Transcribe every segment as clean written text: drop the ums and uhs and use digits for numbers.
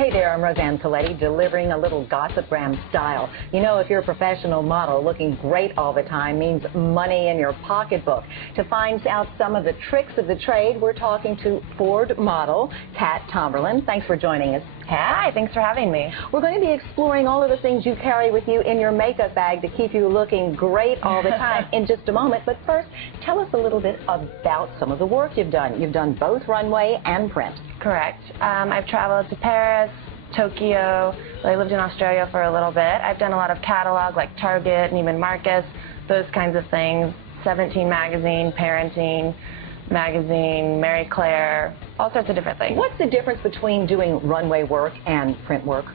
Hey there, I'm Roseanne Coletti, delivering a little Gossipgram style. You know, if you're a professional model, looking great all the time means money in your pocketbook. To find out some of the tricks of the trade, we're talking to Ford model Kat Tomberlin. Thanks for joining us, Kat. Hi, thanks for having me. We're going to be exploring all of the things you carry with you in your makeup bag to keep you looking great all the time in just a moment. But first, tell us a little bit about some of the work you've done. You've done both runway and print. Correct. I've traveled to Paris, Tokyo. I lived in Australia for a little bit. I've done a lot of catalog like Target, Neiman Marcus, those kinds of things. 17 magazine, Parenting magazine, Marie Claire, all sorts of different things. What's the difference between doing runway work and print work?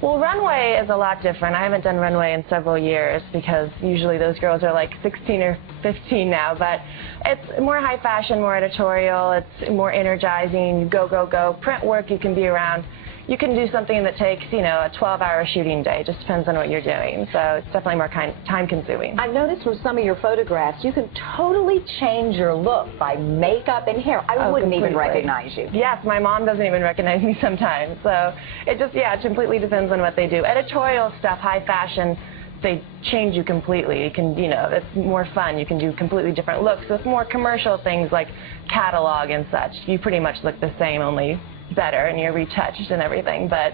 Well, runway is a lot different. I haven't done runway in several years because usually those girls are like 16 or 15 now, but it's more high fashion, more editorial, it's more energizing, go, go, go. Print work, you can be around. You can do something that takes, you know, a 12-hour shooting day. Just depends on what you're doing. So it's definitely more time-consuming. I've noticed from some of your photographs, you can totally change your look by makeup and hair. I wouldn't even recognize you. Yes, my mom doesn't even recognize me sometimes. So it just, yeah, it completely depends on what they do. Editorial stuff, high fashion, they change you completely. You can, you know, it's more fun. You can do completely different looks. With more commercial things like catalog and such, you pretty much look the same, only better, and you're retouched and everything, but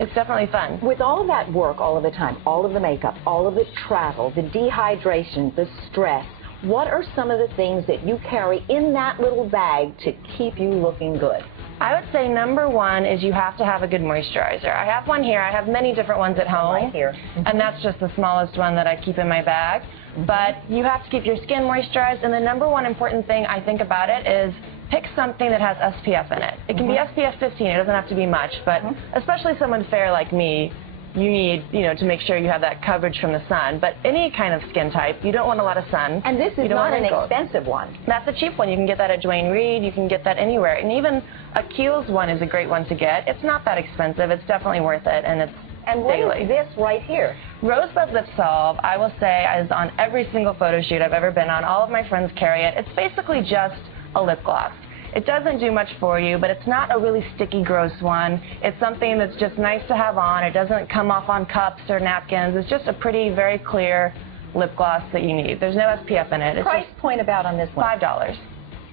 it's definitely fun. With all of that work all of the time, all of the makeup, all of the travel, the dehydration, the stress, what are some of the things that you carry in that little bag to keep you looking good? I would say number one is you have to have a good moisturizer. I have one here. I have many different ones at home. Right here. And that's just the smallest one that I keep in my bag. But you have to keep your skin moisturized, and the number one important thing I think about it is pick something that has SPF in it. It can be SPF 15, it doesn't have to be much, but especially someone fair like me, you need, you know, to make sure you have that coverage from the sun. But any kind of skin type, you don't want a lot of sun. And this is not an expensive one. That's a cheap one. You can get that at Duane Reade, you can get that anywhere. And even a Kiehl's one is a great one to get. It's not that expensive, it's definitely worth it, and it's And what daily. is this right here? Rosebud Lip Salve, I will say, is on every single photo shoot I've ever been on. All of my friends carry it. It's basically just a lip gloss. It doesn't do much for you, but it's not a really sticky, gross one. It's something that's just nice to have on. It doesn't come off on cups or napkins. It's just a pretty, very clear lip gloss that you need. There's no SPF in it. It's price point about on this one? $5.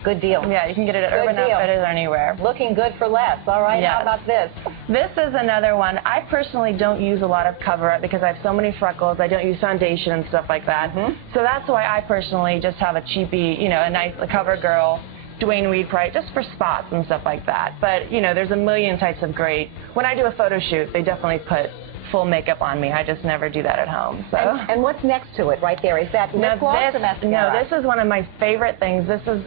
Good deal. Yeah, you can get it at Urban Outfitters or anywhere. Looking good for less. All right, yes. How about this? This is another one. I personally don't use a lot of cover-up because I have so many freckles. I don't use foundation and stuff like that. So that's why I personally just have a cheapie, you know, a nice CoverGirl, Duane Reade price, just for spots and stuff like that. But, you know, there's a million types of great. When I do a photo shoot, they definitely put full makeup on me. I just never do that at home. So. And what's next to it right there? Is that lip gloss or mascara? No, this is one of my favorite things. This is